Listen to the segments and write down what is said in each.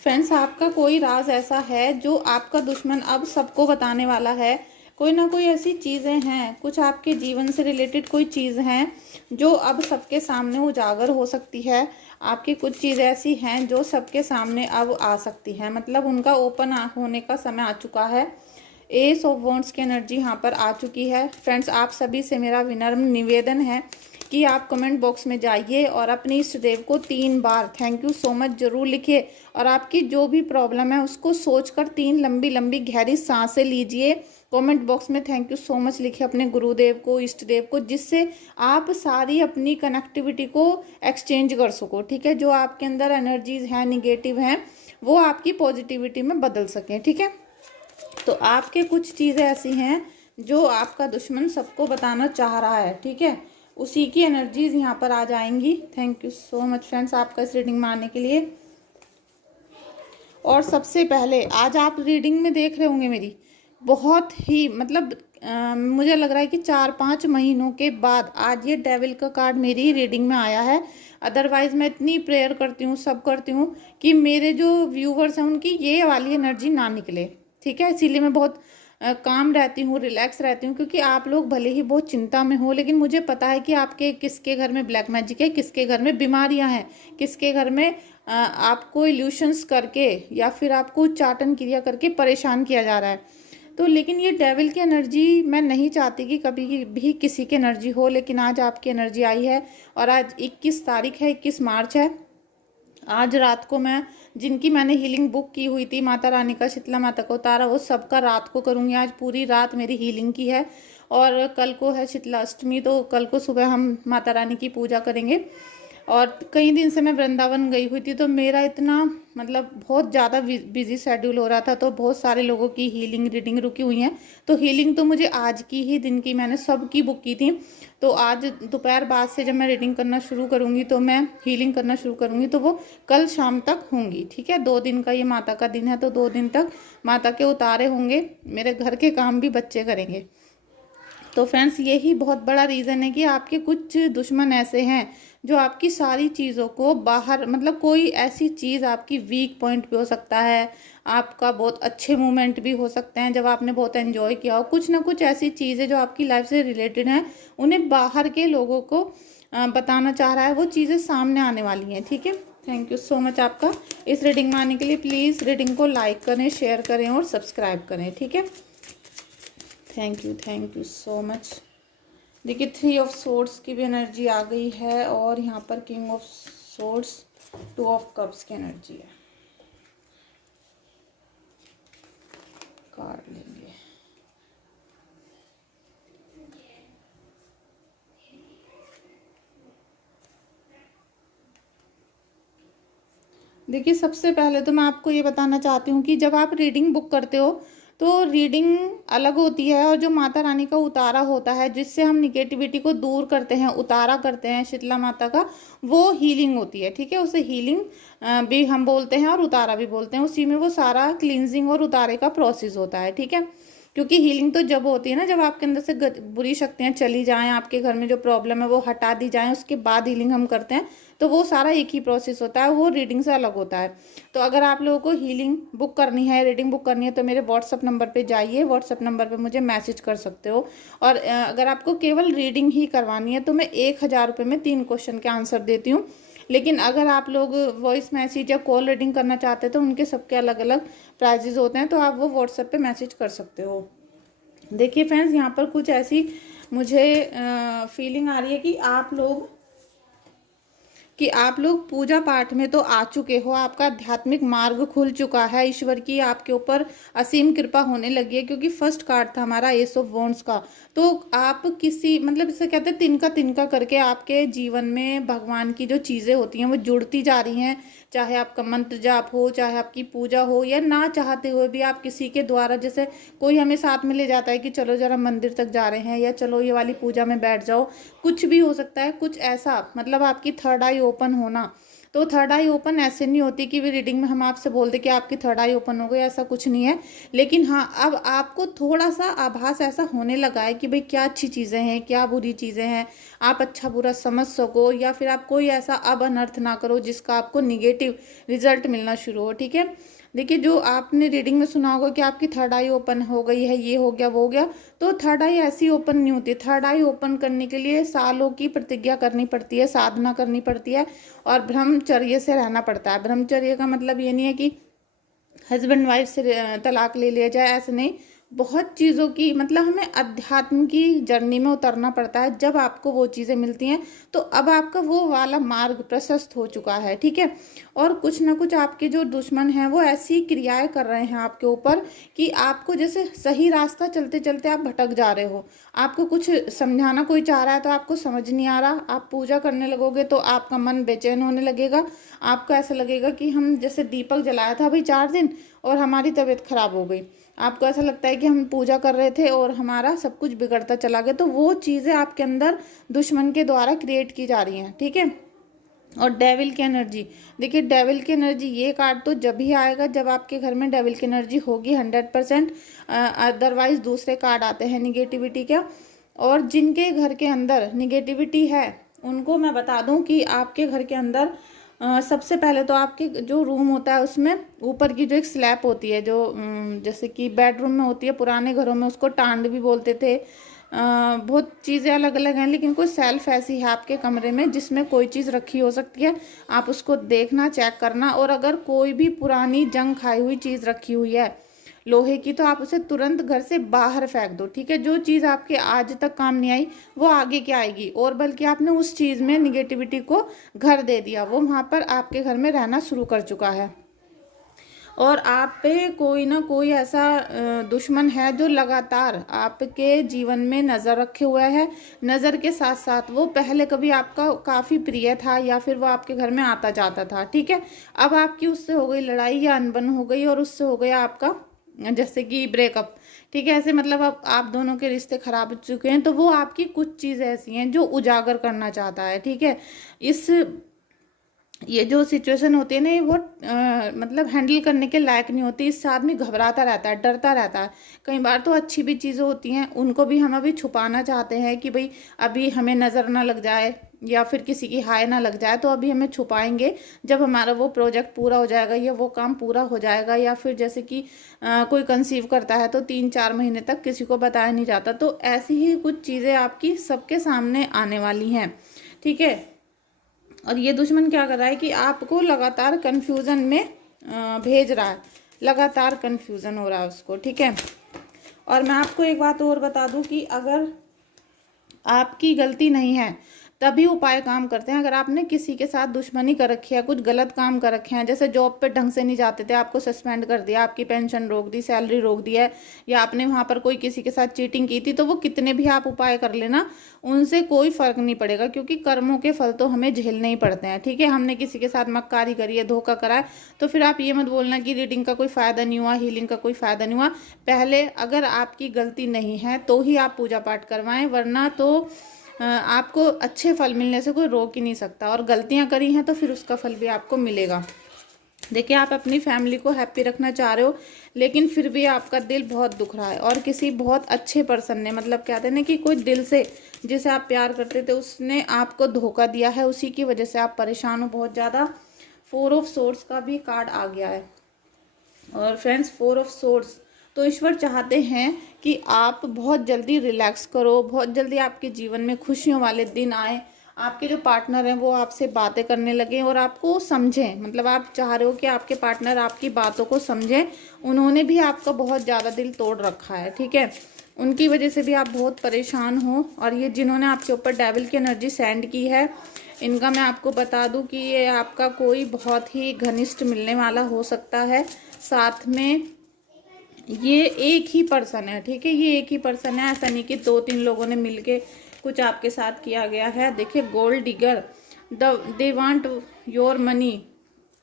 Friends, आपका कोई राज ऐसा है जो आपका दुश्मन अब सबको बताने वाला है। कोई ना कोई ऐसी चीज़ें हैं, कुछ आपके जीवन से रिलेटेड कोई चीज़ हैं जो अब सबके सामने उजागर हो सकती है। आपकी कुछ चीज़ें ऐसी हैं जो सबके सामने अब आ सकती हैं, मतलब उनका ओपन होने का समय आ चुका है। एस ऑफ वॉन्ड्स की एनर्जी यहाँ पर आ चुकी है। फ्रेंड्स, आप सभी से मेरा विनम्र निवेदन है कि आप कमेंट बॉक्स में जाइए और अपने इष्ट देव को 3 बार थैंक यू सो मच जरूर लिखिए, और आपकी जो भी प्रॉब्लम है उसको सोचकर 3 लंबी लंबी गहरी सांसें लीजिए। कमेंट बॉक्स में थैंक यू सो मच लिखिए अपने गुरुदेव को, इष्ट देव को, जिससे आप सारी अपनी कनेक्टिविटी को एक्सचेंज कर सको। ठीक है, जो आपके अंदर एनर्जीज हैं निगेटिव हैं वो आपकी पॉजिटिविटी में बदल सकें। ठीक है, तो आपके कुछ चीज़ें ऐसी हैं जो आपका दुश्मन सबको बताना चाह रहा है। ठीक है, उसी की एनर्जीज यहाँ पर आ जाएंगी। Thank you so much friends आपका इस रीडिंग में आने के लिए। और सबसे पहले आज आप रीडिंग में देख रहे होंगे मेरी बहुत ही मतलब मुझे लग रहा है कि 4-5 महीनों के बाद आज ये डेविल का कार्ड मेरी रीडिंग में आया है। अदरवाइज मैं इतनी प्रेयर करती हूँ, सब करती हूँ कि मेरे जो व्यूवर्स हैं उनकी ये वाली एनर्जी ना निकले। ठीक है, इसीलिए मैं बहुत काम रहती हूँ, रिलैक्स रहती हूँ, क्योंकि आप लोग भले ही बहुत चिंता में हो लेकिन मुझे पता है कि आपके किसके घर में ब्लैक मैजिक है, किसके घर में बीमारियां हैं, किसके घर में आपको इल्यूशंस करके या फिर आपको उच्चाटन क्रिया करके परेशान किया जा रहा है। तो लेकिन ये डेविल की एनर्जी मैं नहीं चाहती कि कभी भी किसी की एनर्जी हो, लेकिन आज आपकी एनर्जी आई है। और आज 21 तारीख है, 21 मार्च है। आज रात को मैं जिनकी मैंने हीलिंग बुक की हुई थी, माता रानी का, शीतला माता का उतारा, वो सबका रात को करूँगी। आज पूरी रात मेरी हीलिंग की है और कल को है शीतला अष्टमी, तो कल को सुबह हम माता रानी की पूजा करेंगे। और कई दिन से मैं वृंदावन गई हुई थी, तो मेरा इतना मतलब बहुत ज़्यादा बिजी शेड्यूल हो रहा था, तो बहुत सारे लोगों की हीलिंग रीडिंग रुकी हुई हैं। तो हीलिंग तो मुझे आज की ही दिन की मैंने सबकी बुक की थी, तो आज दोपहर बाद से जब मैं रीडिंग करना शुरू करूँगी, तो मैं हीलिंग करना शुरू करूँगी, तो वो कल शाम तक होंगी। ठीक है, 2 दिन का ये माता का दिन है, तो 2 दिन तक माता के उतारे होंगे। मेरे घर के काम भी बच्चे करेंगे। तो फ्रेंड्स, यही बहुत बड़ा रीज़न है कि आपके कुछ दुश्मन ऐसे हैं जो आपकी सारी चीज़ों को बाहर, मतलब कोई ऐसी चीज़ आपकी वीक पॉइंट पे हो सकता है, आपका बहुत अच्छे मोमेंट भी हो सकते हैं जब आपने बहुत एंजॉय किया हो, कुछ ना कुछ ऐसी चीज़ें जो आपकी लाइफ से रिलेटेड हैं उन्हें बाहर के लोगों को बताना चाह रहा है, वो चीज़ें सामने आने वाली हैं। ठीक है, थैंक यू सो मच आपका इस रीडिंग में आने के लिए। प्लीज़ रीडिंग को लाइक करें, शेयर करें और सब्सक्राइब करें। ठीक है, थैंक यू सो मच। देखिए, 3 ऑफ सोर्ड्स की भी एनर्जी आ गई है और यहाँ पर king of swords, 2 of cups की एनर्जी है। कार्ड लेंगे। देखिए, सबसे पहले तो मैं आपको ये बताना चाहती हूँ कि जब आप रीडिंग बुक करते हो तो रीडिंग अलग होती है, और जो माता रानी का उतारा होता है जिससे हम निगेटिविटी को दूर करते हैं, उतारा करते हैं शीतला माता का, वो हीलिंग होती है। ठीक है, उसे हीलिंग भी हम बोलते हैं और उतारा भी बोलते हैं। उसी में वो सारा क्लींजिंग और उतारे का प्रोसेस होता है। ठीक है, क्योंकि हीलिंग तो जब होती है ना, जब आपके अंदर से बुरी शक्तियाँ चली जाएं, आपके घर में जो प्रॉब्लम है वो हटा दी जाए, उसके बाद हीलिंग हम करते हैं, तो वो सारा एक ही प्रोसेस होता है, वो रीडिंग से अलग होता है। तो अगर आप लोगों को हीलिंग बुक करनी है, रीडिंग बुक करनी है, तो मेरे व्हाट्सअप नंबर पे जाइए, व्हाट्सअप नंबर पे मुझे मैसेज कर सकते हो। और अगर आपको केवल रीडिंग ही करवानी है तो मैं 1000 रुपये में 3 क्वेश्चन के आंसर देती हूँ। लेकिन अगर आप लोग वॉइस मैसेज या कॉल रीडिंग करना चाहते हैं तो उनके सबके अलग अलग प्राइजेज होते हैं, तो आप वो व्हाट्सएप पे मैसेज कर सकते हो। देखिए फ्रेंड्स, यहाँ पर कुछ ऐसी मुझे फीलिंग आ रही है कि आप लोग पूजा पाठ में तो आ चुके हो, आपका आध्यात्मिक मार्ग खुल चुका है, ईश्वर की आपके ऊपर असीम कृपा होने लगी है, क्योंकि फर्स्ट कार्ड था हमारा एस ऑफ वॉन्ड्स का। तो आप किसी मतलब इसे कहते हैं तिनका तिनका करके आपके जीवन में भगवान की जो चीज़ें होती हैं वो जुड़ती जा रही हैं। चाहे आपका मंत्र जाप हो, चाहे आपकी पूजा हो, या ना चाहते हुए भी आप किसी के द्वारा, जैसे कोई हमें साथ में ले जाता है कि चलो जरा मंदिर तक जा रहे हैं, या चलो ये वाली पूजा में बैठ जाओ, कुछ भी हो सकता है। कुछ ऐसा मतलब आपकी थर्ड आई ओपन होना, तो थर्ड आई ओपन ऐसे नहीं होती कि भी रीडिंग में हम आपसे बोल दें कि आपकी थर्ड आई ओपन हो गई, ऐसा कुछ नहीं है। लेकिन हाँ, अब आपको थोड़ा सा आभास ऐसा होने लगा है कि भाई क्या अच्छी चीज़ें हैं, क्या बुरी चीज़ें हैं, आप अच्छा बुरा समझ सको, या फिर आप कोई ऐसा अब अनर्थ ना करो जिसका आपको निगेटिव रिजल्ट मिलना शुरू हो। ठीक है, देखिए जो आपने रीडिंग में सुना होगा कि आपकी थर्ड आई ओपन हो गई है, ये हो गया वो हो गया, तो थर्ड आई ऐसी ओपन नहीं होती। थर्ड आई ओपन करने के लिए सालों की प्रतिज्ञा करनी पड़ती है, साधना करनी पड़ती है और ब्रह्मचर्य से रहना पड़ता है। ब्रह्मचर्य का मतलब ये नहीं है कि हस्बैंड वाइफ से तलाक ले लिया जाए, ऐसे नहीं। बहुत चीज़ों की मतलब हमें अध्यात्म की जर्नी में उतरना पड़ता है। जब आपको वो चीज़ें मिलती हैं तो अब आपका वो वाला मार्ग प्रशस्त हो चुका है। ठीक है, और कुछ ना कुछ आपके जो दुश्मन हैं वो ऐसी क्रियाएं कर रहे हैं आपके ऊपर कि आपको जैसे सही रास्ता चलते चलते आप भटक जा रहे हो। आपको कुछ समझाना कोई चाह रहा है तो आपको समझ नहीं आ रहा। आप पूजा करने लगोगे तो आपका मन बेचैन होने लगेगा। आपको ऐसा लगेगा कि हम जैसे दीपक जलाया था भाई 4 दिन और हमारी तबीयत खराब हो गई। आपको ऐसा लगता है कि हम पूजा कर रहे थे और हमारा सब कुछ बिगड़ता चला गया। तो वो चीज़ें आपके अंदर दुश्मन के द्वारा क्रिएट की जा रही हैं। ठीक है, और डेविल की एनर्जी, देखिए डेविल की एनर्जी ये कार्ड तो जब ही आएगा जब आपके घर में डेविल की एनर्जी होगी 100%। अदरवाइज दूसरे कार्ड आते हैं निगेटिविटी के। और जिनके घर के अंदर निगेटिविटी है उनको मैं बता दूं कि आपके घर के अंदर सबसे पहले तो आपके जो रूम होता है उसमें ऊपर की जो एक स्लैब होती है, जो जैसे कि बेडरूम में होती है, पुराने घरों में उसको टांड भी बोलते थे। बहुत चीज़ें अलग अलग हैं, लेकिन कोई सेल्फ ऐसी है आपके कमरे में जिसमें कोई चीज़ रखी हो सकती है। आप उसको देखना, चेक करना, और अगर कोई भी पुरानी जंग खाई हुई चीज़ रखी हुई है लोहे की तो आप उसे तुरंत घर से बाहर फेंक दो। ठीक है, जो चीज़ आपके आज तक काम नहीं आई वो आगे क्या आएगी, और बल्कि आपने उस चीज़ में निगेटिविटी को घर दे दिया, वो वहाँ पर आपके घर में रहना शुरू कर चुका है। और आप पे कोई ना कोई ऐसा दुश्मन है जो लगातार आपके जीवन में नज़र रखे हुए है। नज़र के साथ साथ वो पहले कभी आपका काफ़ी प्रिय था या फिर वो आपके घर में आता जाता था। ठीक है, अब आपकी उससे हो गई लड़ाई या अनबन हो गई और उससे हो गया आपका जैसे कि ब्रेकअप। ठीक है, ऐसे मतलब अब आप दोनों के रिश्ते खराब हो चुके हैं। तो वो आपकी कुछ चीज़ें ऐसी हैं जो उजागर करना चाहता है। ठीक है, इस ये जो सिचुएशन होती है ना वो मतलब हैंडल करने के लायक नहीं होती। इससे आदमी घबराता रहता है, डरता रहता है। कई बार तो अच्छी भी चीज़ें होती हैं उनको भी हम अभी छुपाना चाहते हैं कि भाई अभी हमें नज़र ना लग जाए या फिर किसी की हाय ना लग जाए, तो अभी हमें छुपाएंगे। जब हमारा वो प्रोजेक्ट पूरा हो जाएगा या वो काम पूरा हो जाएगा, या फिर जैसे कि कोई कंसीव करता है तो 3-4 महीने तक किसी को बताया नहीं जाता। तो ऐसी ही कुछ चीज़ें आपकी सबके सामने आने वाली हैं। ठीक है, और ये दुश्मन क्या कर रहा है कि आपको लगातार कन्फ्यूज़न में भेज रहा है, लगातार कन्फ्यूज़न हो रहा है उसको। ठीक है, और मैं आपको एक बात और बता दूं कि अगर आपकी गलती नहीं है तभी उपाय काम करते हैं। अगर आपने किसी के साथ दुश्मनी कर रखी है, कुछ गलत काम कर रखे हैं, जैसे जॉब पे ढंग से नहीं जाते थे, आपको सस्पेंड कर दिया, आपकी पेंशन रोक दी, सैलरी रोक दी है, या आपने वहाँ पर कोई किसी के साथ चीटिंग की थी, तो वो कितने भी आप उपाय कर लेना उनसे कोई फर्क नहीं पड़ेगा, क्योंकि कर्मों के फल तो हमें झेलने ही पड़ते हैं। ठीक है, हमने किसी के साथ मक्कारी करी है, धोखा करा है, तो फिर आप ये मत बोलना कि रीडिंग का कोई फ़ायदा नहीं हुआ, हीलिंग का कोई फ़ायदा नहीं हुआ। पहले अगर आपकी गलती नहीं है तो ही आप पूजा पाठ करवाएं, वरना तो आपको अच्छे फल मिलने से कोई रोक ही नहीं सकता। और गलतियां करी हैं तो फिर उसका फल भी आपको मिलेगा। देखिए, आप अपनी फैमिली को हैप्पी रखना चाह रहे हो, लेकिन फिर भी आपका दिल बहुत दुख रहा है, और किसी बहुत अच्छे पर्सन ने, मतलब कहते हैं ना कि कोई दिल से जिसे आप प्यार करते थे उसने आपको धोखा दिया है, उसी की वजह से आप परेशान हो बहुत ज़्यादा। 4 ऑफ सोर्ड्स का भी कार्ड आ गया है। और फ्रेंड्स, 4 ऑफ सोर्ड्स तो ईश्वर चाहते हैं कि आप बहुत जल्दी रिलैक्स करो, बहुत जल्दी आपके जीवन में खुशियों वाले दिन आए, आपके जो पार्टनर हैं वो आपसे बातें करने लगें और आपको समझें। मतलब आप चाह रहे हो कि आपके पार्टनर आपकी बातों को समझें। उन्होंने भी आपका बहुत ज़्यादा दिल तोड़ रखा है। ठीक है, उनकी वजह से भी आप बहुत परेशान हो। और ये जिन्होंने आपके ऊपर डेविल की एनर्जी सेंड की है, इनका मैं आपको बता दूं कि ये आपका कोई बहुत ही घनिष्ठ मिलने वाला हो सकता है। साथ में ये एक ही पर्सन है। ठीक है, ये एक ही पर्सन है, ऐसा नहीं कि 2-3 लोगों ने मिलके कुछ आपके साथ किया गया है। देखिए, gold digger, they want your money,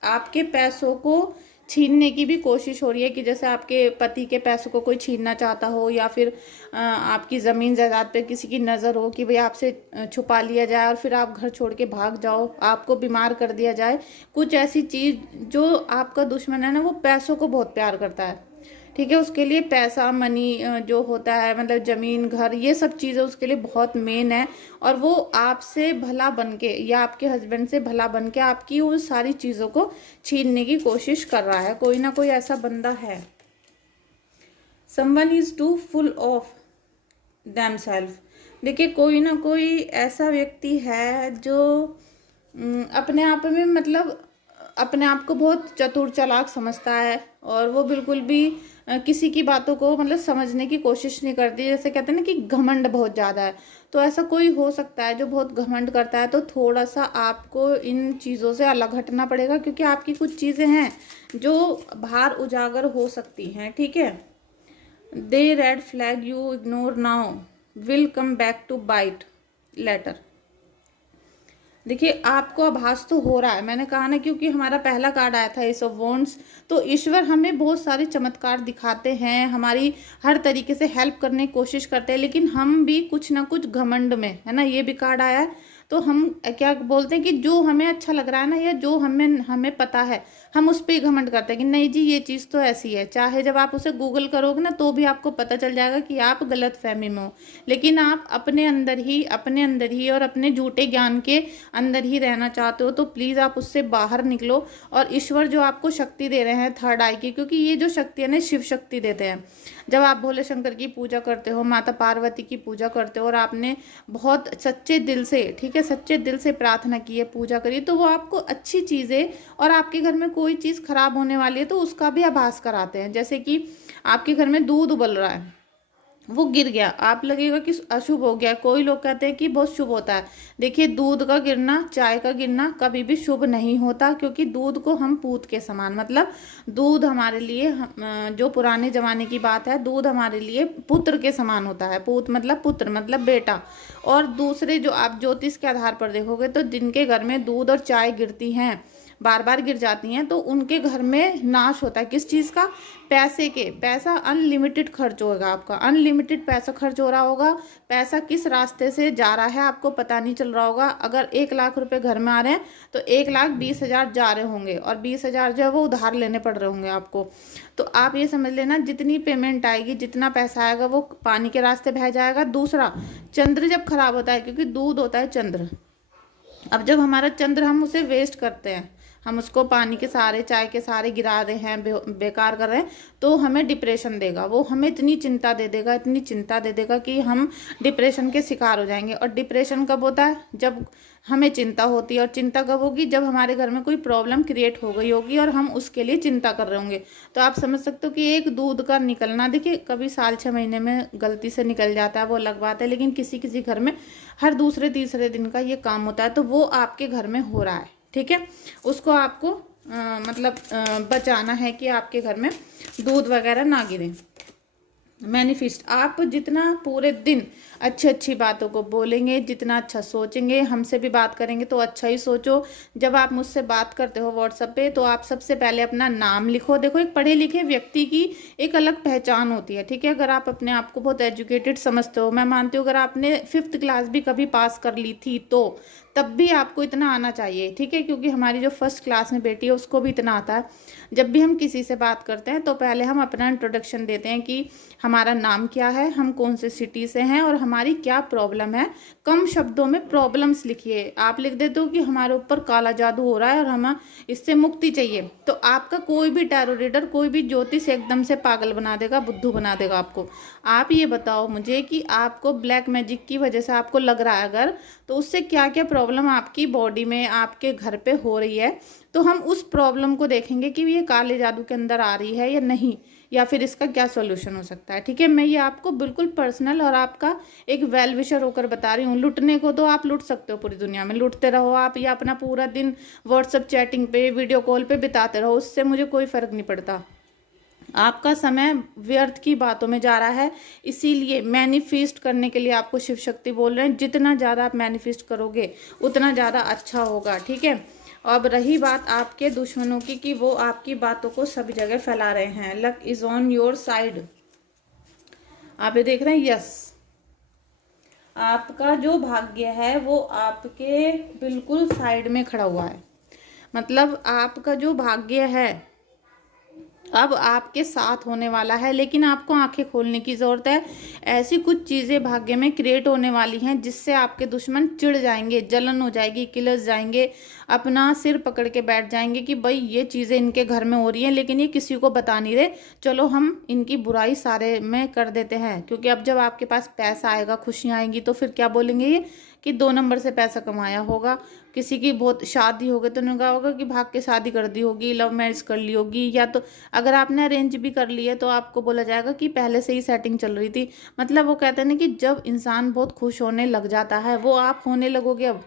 आपके पैसों को छीनने की भी कोशिश हो रही है कि जैसे आपके पति के पैसों को कोई छीनना चाहता हो, या फिर आपकी ज़मीन जायदाद पे किसी की नज़र हो कि भाई आपसे छुपा लिया जाए और फिर आप घर छोड़ के भाग जाओ, आपको बीमार कर दिया जाए। कुछ ऐसी चीज़, जो आपका दुश्मन है ना वो पैसों को बहुत प्यार करता है, ठीक है, उसके लिए पैसा, मनी जो होता है, मतलब ज़मीन, घर, ये सब चीज़ें उसके लिए बहुत मेन है। और वो आपसे भला बन के या आपके हस्बैंड से भला बन के आपकी वो सारी चीज़ों को छीनने की कोशिश कर रहा है। कोई ना कोई ऐसा बंदा है। Someone is too full of themselves. देखिए, कोई ना कोई ऐसा व्यक्ति है जो अपने आप में, मतलब अपने आप को बहुत चतुर चालाक समझता है, और वो बिल्कुल भी किसी की बातों को मतलब समझने की कोशिश नहीं करती। जैसे कहते हैं ना कि घमंड बहुत ज़्यादा है, तो ऐसा कोई हो सकता है जो बहुत घमंड करता है। तो थोड़ा सा आपको इन चीज़ों से अलग हटना पड़ेगा, क्योंकि आपकी कुछ चीज़ें हैं जो बाहर उजागर हो सकती हैं, ठीक है। They red flag you ignore now will come back to bite later. देखिए, आपको आभास तो हो रहा है, मैंने कहा ना, क्योंकि हमारा पहला कार्ड आया था एस ऑफ वॉन्ड्स। तो ईश्वर हमें बहुत सारे चमत्कार दिखाते हैं, हमारी हर तरीके से हेल्प करने की कोशिश करते हैं, लेकिन हम भी कुछ ना कुछ घमंड में, है ना, ये भी कार्ड आया है। तो हम क्या बोलते हैं कि जो हमें अच्छा लग रहा है ना, या जो हमें पता है, हम उस पर ही घमंड करते हैं कि नहीं जी ये चीज़ तो ऐसी है। चाहे जब आप उसे गूगल करोगे ना तो भी आपको पता चल जाएगा कि आप गलत फहमी में हो, लेकिन आप अपने अंदर ही और अपने झूठे ज्ञान के अंदर ही रहना चाहते हो। तो प्लीज़ आप उससे बाहर निकलो, और ईश्वर जो आपको शक्ति दे रहे हैं थर्ड आई की, क्योंकि ये जो शक्ति है ना शिव शक्ति देते हैं। जब आप भोले शंकर की पूजा करते हो, माता पार्वती की पूजा करते हो, और आपने बहुत सच्चे दिल से, ठीक है, सच्चे दिल से प्रार्थना की है, पूजा करी, तो वो आपको अच्छी चीज़ें, और आपके घर में कोई चीज़ खराब होने वाली है तो उसका भी आभास कराते हैं। जैसे कि आपके घर में दूध उबल रहा है, वो गिर गया, आप लगेगा कि अशुभ हो गया। कोई लोग कहते हैं कि बहुत शुभ होता है। देखिए, दूध का गिरना, चाय का गिरना कभी भी शुभ नहीं होता, क्योंकि दूध को हम पूत के समान, मतलब दूध हमारे लिए, जो पुराने जमाने की बात है, दूध हमारे लिए पुत्र के समान होता है। पूत मतलब पुत्र, मतलब बेटा। और दूसरे जो आप ज्योतिष के आधार पर देखोगे तो जिनके घर में दूध और चाय गिरती हैं, बार बार गिर जाती हैं, तो उनके घर में नाश होता है। किस चीज़ का? पैसे के। पैसा अनलिमिटेड खर्च होगा आपका, अनलिमिटेड पैसा खर्च हो रहा होगा। पैसा किस रास्ते से जा रहा है आपको पता नहीं चल रहा होगा। अगर 1 लाख रुपए घर में आ रहे हैं तो 1,20,000 जा रहे होंगे, और 20,000 जो है वो उधार लेने पड़ रहे होंगे आपको। तो आप ये समझ लेना, जितनी पेमेंट आएगी, जितना पैसा आएगा, वो पानी के रास्ते बह जाएगा। दूसरा, चंद्र जब खराब होता है, क्योंकि दूध होता है चंद्र, अब जब हमारा चंद्र, हम उसे वेस्ट करते हैं, हम उसको पानी के सहारे, चाय के सहारे गिरा रहे हैं, बेकार कर रहे हैं, तो हमें डिप्रेशन देगा। वो हमें इतनी चिंता दे देगा, इतनी चिंता दे देगा कि हम डिप्रेशन के शिकार हो जाएंगे। और डिप्रेशन कब होता है? जब हमें चिंता होती है। और चिंता कब होगी? जब हमारे घर में कोई प्रॉब्लम क्रिएट हो गई होगी और हम उसके लिए चिंता कर रहे होंगे। तो आप समझ सकते हो कि एक दूध का निकलना, देखिए कभी साल 6 महीने में गलती से निकल जाता है, वो अलग बात है, लेकिन किसी किसी घर में हर दूसरे तीसरे दिन का ये काम होता है। तो वो आपके घर में हो रहा है, ठीक है। उसको आपको बचाना है कि आपके घर में दूध वगैरह ना गिरे। मैनिफेस्ट, आप जितना पूरे दिन अच्छी अच्छी बातों को बोलेंगे, जितना अच्छा सोचेंगे, हमसे भी बात करेंगे तो अच्छा ही सोचो। जब आप मुझसे बात करते हो व्हाट्सएप पे, तो आप सबसे पहले अपना नाम लिखो। देखो, एक पढ़े लिखे व्यक्ति की एक अलग पहचान होती है, ठीक है। अगर आप अपने आप को बहुत एजुकेटेड समझते हो, मैं मानती हूँ अगर आपने 5th क्लास भी कभी पास कर ली थी तो तब भी आपको इतना आना चाहिए, ठीक है, क्योंकि हमारी जो 1st क्लास में बेटी है उसको भी इतना आता है। जब भी हम किसी से बात करते हैं तो पहले हम अपना इंट्रोडक्शन देते हैं कि हमारा नाम क्या है, हम कौन से सिटी से हैं और हमारी क्या प्रॉब्लम है। कम शब्दों में प्रॉब्लम्स लिखिए। आप लिख देते हो कि हमारे ऊपर काला जादू हो रहा है और हमें इससे मुक्ति चाहिए, तो आपका कोई भी टैरो रीडर, कोई भी ज्योतिष एकदम से पागल बना देगा, बुद्धू बना देगा आपको। आप ये बताओ मुझे कि आपको ब्लैक मैजिक की वजह से आपको लग रहा है अगर, तो उससे क्या क्या प्रॉब्लम आपकी बॉडी में, आपके घर पे हो रही है, तो हम उस प्रॉब्लम को देखेंगे कि ये काले जादू के अंदर आ रही है या नहीं, या फिर इसका क्या सॉल्यूशन हो सकता है, ठीक है। मैं ये आपको बिल्कुल पर्सनल और आपका एक वेल विशर होकर बता रही हूँ। लुटने को तो आप लुट सकते हो, पूरी दुनिया में लुटते रहो आप, या अपना पूरा दिन व्हाट्सएप चैटिंग पे, वीडियो कॉल पे बिताते रहो, उससे मुझे कोई फर्क नहीं पड़ता। आपका समय व्यर्थ की बातों में जा रहा है। इसीलिए मैनिफेस्ट करने के लिए आपको शिव शक्ति बोल रहे हैं, जितना ज़्यादा आप मैनिफेस्ट करोगे उतना ज़्यादा अच्छा होगा, ठीक है। अब रही बात आपके दुश्मनों की कि वो आपकी बातों को सब जगह फैला रहे हैं। Luck is on your side, आप ये देख रहे हैं। यस, आपका जो भाग्य है वो आपके बिल्कुल साइड में खड़ा हुआ है। मतलब आपका जो भाग्य है अब आपके साथ होने वाला है, लेकिन आपको आंखें खोलने की ज़रूरत है। ऐसी कुछ चीज़ें भाग्य में क्रिएट होने वाली हैं जिससे आपके दुश्मन चिढ़ जाएंगे, जलन हो जाएगी, किलस जाएंगे, अपना सिर पकड़ के बैठ जाएंगे कि भाई ये चीज़ें इनके घर में हो रही हैं लेकिन ये किसी को बता नहीं रहे, चलो हम इनकी बुराई सारे में कर देते हैं। क्योंकि अब जब आपके पास पैसा आएगा, खुशियाँ आएंगी, तो फिर क्या बोलेंगे ये कि 2 नंबर से पैसा कमाया होगा। किसी की बहुत शादी हो गई तो उन्होंने कहा होगा कि भाग के शादी कर दी होगी, लव मैरिज कर ली होगी, या तो अगर आपने अरेंज भी कर ली है तो आपको बोला जाएगा कि पहले से ही सेटिंग चल रही थी। मतलब वो कहते हैं ना कि जब इंसान बहुत खुश होने लग जाता है वो आप होने लगोगे। अब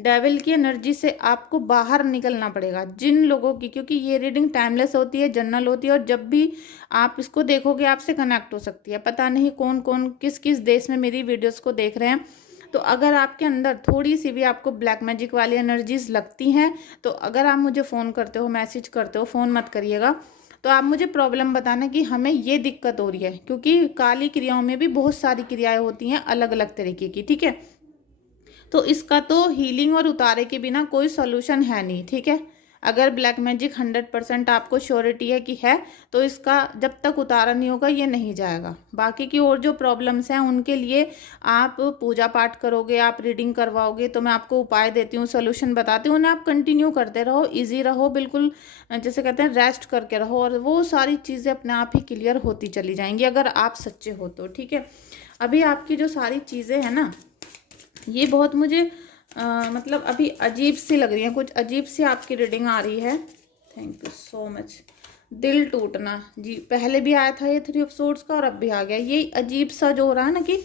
डेविल की एनर्जी से आपको बाहर निकलना पड़ेगा। जिन लोगों की, क्योंकि ये रीडिंग टाइमलेस होती है, जनरल होती है, और जब भी आप इसको देखोगे आपसे कनेक्ट हो सकती है। पता नहीं कौन कौन किस किस देश में मेरी वीडियोस को देख रहे हैं। तो अगर आपके अंदर थोड़ी सी भी आपको ब्लैक मैजिक वाली एनर्जीज लगती हैं तो अगर आप मुझे फ़ोन करते हो, मैसेज करते हो, फ़ोन मत करिएगा, तो आप मुझे प्रॉब्लम बताना कि हमें ये दिक्कत हो रही है। क्योंकि काली क्रियाओं में भी बहुत सारी क्रियाएं होती हैं अलग अलग तरीके की, ठीक है। तो इसका तो हीलिंग और उतारे के बिना कोई सॉल्यूशन है नहीं, ठीक है। अगर ब्लैक मैजिक 100% आपको श्योरिटी है कि है तो इसका जब तक उतारा नहीं होगा ये नहीं जाएगा। बाकी की और जो प्रॉब्लम्स हैं उनके लिए आप पूजा पाठ करोगे, आप रीडिंग करवाओगे, तो मैं आपको उपाय देती हूँ, सोल्यूशन बताती हूँ, उन्हें आप कंटिन्यू करते रहो, ईजी रहो, बिल्कुल जैसे कहते हैं रेस्ट करके रहो, और वो सारी चीज़ें अपने आप ही क्लियर होती चली जाएंगी अगर आप सच्चे हो तो, ठीक है। अभी आपकी जो सारी चीज़ें हैं ना ये बहुत मुझे मतलब अभी अजीब सी लग रही है, कुछ अजीब सी आपकी रीडिंग आ रही है। Thank you so much. दिल टूटना, जी पहले भी आया था ये 3 ऑफ सोर्ड्स का और अब भी आ गया। ये अजीब सा जो हो रहा है ना कि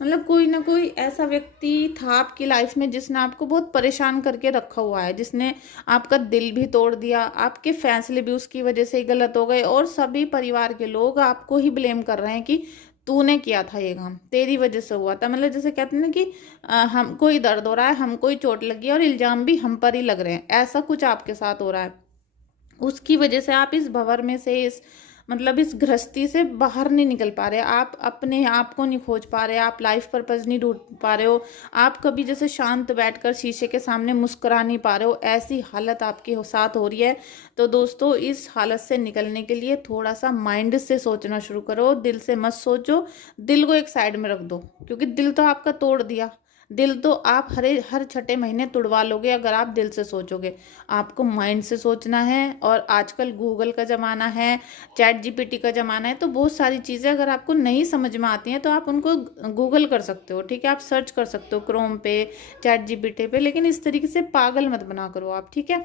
मतलब कोई ना कोई ऐसा व्यक्ति था आपकी लाइफ में जिसने आपको बहुत परेशान करके रखा हुआ है, जिसने आपका दिल भी तोड़ दिया, आपके फैसले भी उसकी वजह से ही गलत हो गए, और सभी परिवार के लोग आपको ही ब्लेम कर रहे हैं कि तूने किया था ये काम, तेरी वजह से हुआ था। मतलब जैसे कहते हैं ना कि हमको ही दर्द हो रहा है, हमको ही चोट लगी है और इल्जाम भी हम पर ही लग रहे हैं, ऐसा कुछ आपके साथ हो रहा है। उसकी वजह से आप इस भंवर में से, इस मतलब इस गृहस्थी से बाहर नहीं निकल पा रहे, आप अपने आप को नहीं खोज पा रहे, आप लाइफ पर्पज नहीं ढूंढ पा रहे हो, आप कभी जैसे शांत बैठकर शीशे के सामने मुस्कुरा नहीं पा रहे हो, ऐसी हालत आपके साथ हो रही है। तो दोस्तों इस हालत से निकलने के लिए थोड़ा सा माइंड से सोचना शुरू करो, दिल से मत सोचो, दिल को एक साइड में रख दो, क्योंकि दिल तो आपका तोड़ दिया, दिल तो आप हर छठे महीने तुड़वा लोगे अगर आप दिल से सोचोगे। आपको माइंड से सोचना है, और आजकल गूगल का ज़माना है, चैट जीपीटी का ज़माना है, तो बहुत सारी चीज़ें अगर आपको नहीं समझ में आती हैं तो आप उनको गूगल कर सकते हो, ठीक है। आप सर्च कर सकते हो क्रोम पे, चैट जीपीटी पे, लेकिन इस तरीके से पागल मत बना करो आप, ठीक है।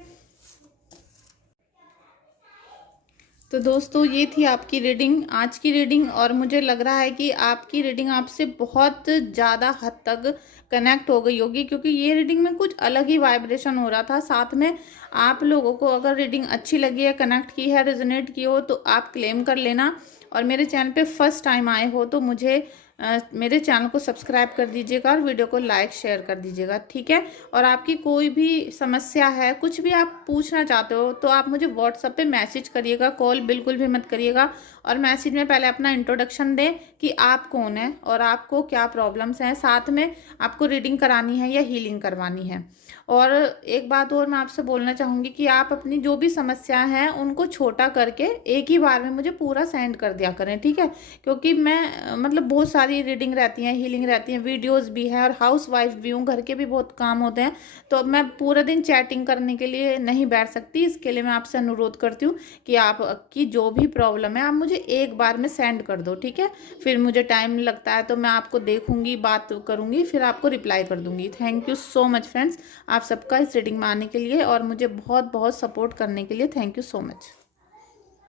तो दोस्तों ये थी आपकी रीडिंग, आज की रीडिंग, और मुझे लग रहा है कि आपकी रीडिंग आपसे बहुत ज़्यादा हद तक कनेक्ट हो गई होगी, क्योंकि ये रीडिंग में कुछ अलग ही वाइब्रेशन हो रहा था। साथ में आप लोगों को अगर रीडिंग अच्छी लगी है, कनेक्ट की है, रेजोनेट की हो, तो आप क्लेम कर लेना। और मेरे चैनल पे फर्स्ट टाइम आए हो तो मुझे मेरे चैनल को सब्सक्राइब कर दीजिएगा और वीडियो को लाइक शेयर कर दीजिएगा, ठीक है। और आपकी कोई भी समस्या है, कुछ भी आप पूछना चाहते हो, तो आप मुझे व्हाट्सएप पे मैसेज करिएगा, कॉल बिल्कुल भी मत करिएगा। और मैसेज में पहले अपना इंट्रोडक्शन दें कि आप कौन है और आपको क्या प्रॉब्लम्स हैं, साथ में आपको रीडिंग करानी है या हीलिंग करवानी है। और एक बात और मैं आपसे बोलना चाहूँगी कि आप अपनी जो भी समस्याएं हैं उनको छोटा करके एक ही बार में मुझे पूरा सेंड कर दिया करें, ठीक है। क्योंकि मैं मतलब बहुत सारी रीडिंग रहती हैं, हीलिंग रहती हैं, वीडियोस भी हैं, और हाउस वाइफ भी हूँ, घर के भी बहुत काम होते हैं, तो मैं पूरा दिन चैटिंग करने के लिए नहीं बैठ सकती। इसके लिए मैं आपसे अनुरोध करती हूँ कि आपकी जो भी प्रॉब्लम है आप मुझे एक बार में सेंड कर दो, ठीक है। फिर मुझे टाइम लगता है तो मैं आपको देखूंगी, बात करूंगी, फिर आपको रिप्लाई कर दूंगी। Thank you so much friends, आप सबका इस रीडिंग में आने के लिए और मुझे बहुत बहुत सपोर्ट करने के लिए। Thank you so much.